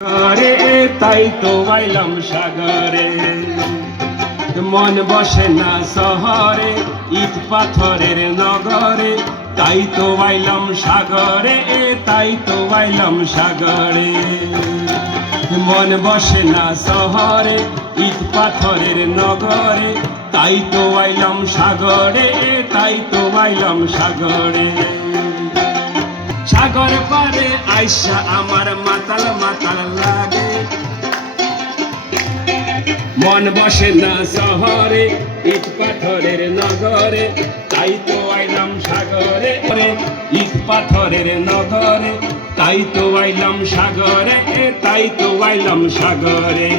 সাগরে তাই তো আইলাম সাগরে, মন বসে না শহরে, ইট পাথরের নগরে, তাই তো আইলাম সাগরে, তাই তো আইলাম সাগরে। মন বসে না শহরে, ইট পাথরের নগরে, তাই তো আইলাম সাগরে, তাই তো আইলাম সাগরে। সাগর পারে আইসা আমার মাতাল মাতাল লাগে, মন বসে না শহরে, ইট পাথরের নগরে, তাই তো আইলাম সাগরে, ইট পাথরের নগরে, তাই তো আইলাম সাগরে, তাই তো আইলাম সাগরে।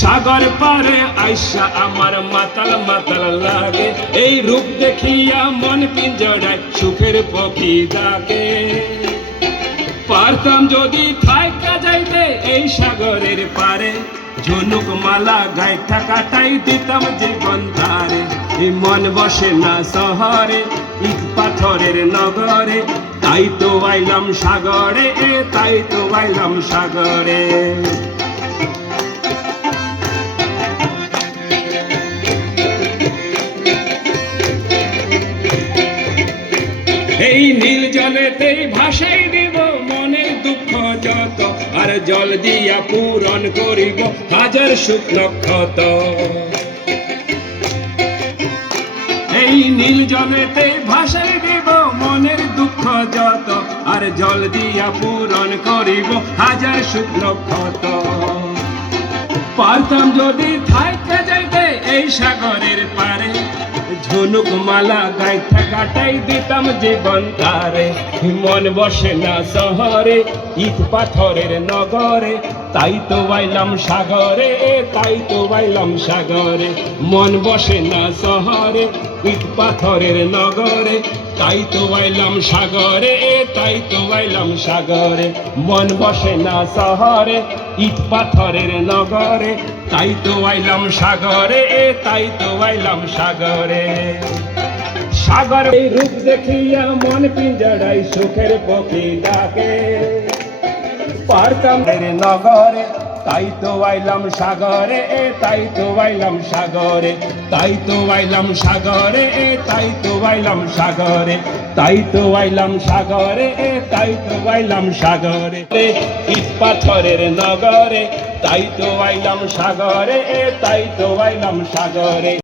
সাগর পারে আইসা আমার মাতাল মাতাল লাগে, এই রূপ দেখিয়া মন পিঞ্জরায় সুখের পক্ষী ডাকে। পারতাম যদি থাইকা যাইতে এই সাগরের পারে, ঝুনুক মালা গাইটা কাটাই দিতাম জীবন তারে। এই মন বসে না শহরে, ইট পাথরের নগরে, তাই তো আইলাম সাগরে, তাই তো আইলাম সাগরে। এই নীল জলেতেই ভাসাই দিব মনের দুঃখ যত, আর জল দিয়া পূরণ করিব হাজার সুখ নক্ষত। এই নীল জলেতে ভাসাই দিব মনের দুঃখ যত, আর জল দিয়া পূরণ করিব হাজার সুখ নক্ষত। পারতাম যদি থাইকা যাইতে এই সাগরের পারে, ঝুনুক মালা গাইটা কাটাই দিতাম জীবন তারে। মন বসে না শহরে, ইট পাথরের নগরে, তাই তো আইলাম সাগরে, তাই তো আইলাম সাগরে। মন বসে না শহরে, ইট পাথরের নগরে, তাই তো আইলাম সাগরে, তাই তো আইলাম সাগরে। মন বসে না শহরে, ইট পাথরের নগরে, তাই তো আইলাম সাগরে, তাই তো আইলাম সাগরে। সাগর এই রূপ দেখিয়া মন পিঞ্জরায় সুখের পক্ষী ডাকে। পারতাম নগরে, তাই তো আইলাম সাগরে, তাই তো আইলাম সাগরে, তাই তো আইলাম সাগরে, তাই তো আইলাম সাগরে, তাই তো আইলাম সাগরে, তাই তো আইলাম সাগরে। ইট পাথরের নগরে, তাই তো আইলাম সাগরে, তাই তো আইলাম সাগরে।